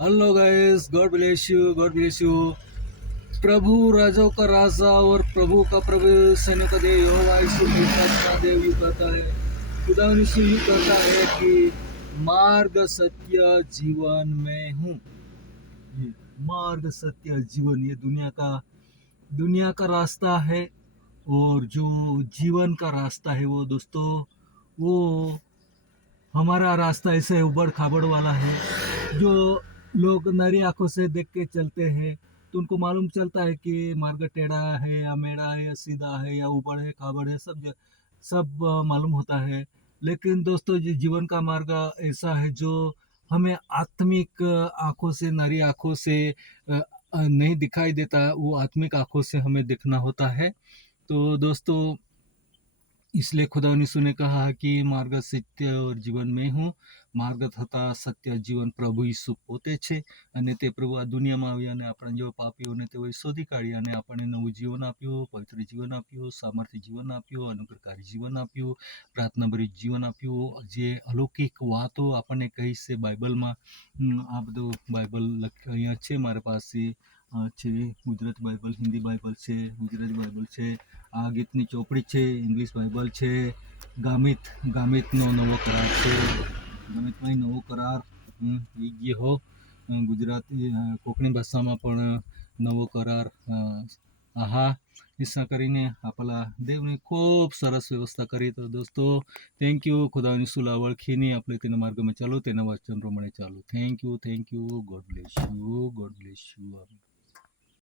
Hello guys God bless you God bless you प्रभु राजाओं का राजा और प्रभु का प्रभु सैन्य का देव यहोवा का देव यू कहता है। खुदा यीशु यू कहता है कि मार्ग, सत्य, जीवन में हूँ। मार्ग, सत्य, जीवन, ये दुनिया का दुनिया का रास्ता है और जो जीवन का रास्ता है वो दोस्तों, वो हमारा रास्ता ऐसे उबड़ खाबड़ वाला है, जो लोग नरी आँखों से देख के चलते हैं। तो उनको मालूम चलता है कि मार्ग टेढ़ा है या मेढ़ा है या सीधा है या ऊबड़ है काबड़ है, सब सब मालूम होता है। लेकिन दोस्तों, ये जीवन का मार्ग ऐसा है जो हमें आत्मिक आँखों से, नरी आँखों से नहीं दिखाई देता, वो आत्मिक आँखों से हमें देखना होता है। तो दोस्तों इसलिए खुदा यीशु ने कहा कि માર્ગ સત્ય और જીવન મેં હું માર્ગ થતા સત્ય જીવન પ્રભુ ઈસુ પોતે છે અને તે પ્રભુ આ દુનિયામાં આવ્યા અને આપણા જેવા પાપીઓને તેઓએ શોધી કાઢી અને આપણને નવું જીવન આપ્યું પવિત્ર જીવન આપ્યું સામર્થ્ય જીવન આપ્યું અનુગ્રહકારી જીવન આપ્યું પ્રાર્થનાભર્યું જીવન આપ્યું જે અલૌકિક વાતો આપણને કહી છે બાઇબલમાં હમ, આ બધું બાઇબલ લખ અહીંયા છે મારા પાસે અ, છે, ગુજરાત બાઇબલ, હિન્દી બાઇબલ છે, ગુજરાતી બાઇબલ છે, આ ગીતની ચોપડી છે, ઇંગ્લિશ બાઇબલ છે, ગામિત, ગામિતનો નવો કરાર છે. ગામિતમાં નવો કરાર એ ગયો ગુજરાતી કોકણી ભાષામાં પણ નવો કરાર આહા. ઈસા કરીને આપણા દેવને ખૂબ સરસ વ્યવસ્થા કરી તો દોસ્તો થેન્ક યુ ખુદાની સુલા વળખીને આપણે તેના માર્ગમાં ચાલો, તેના વચન પ્રમાણે ચાલો. Thank you thank you God bless you God bless you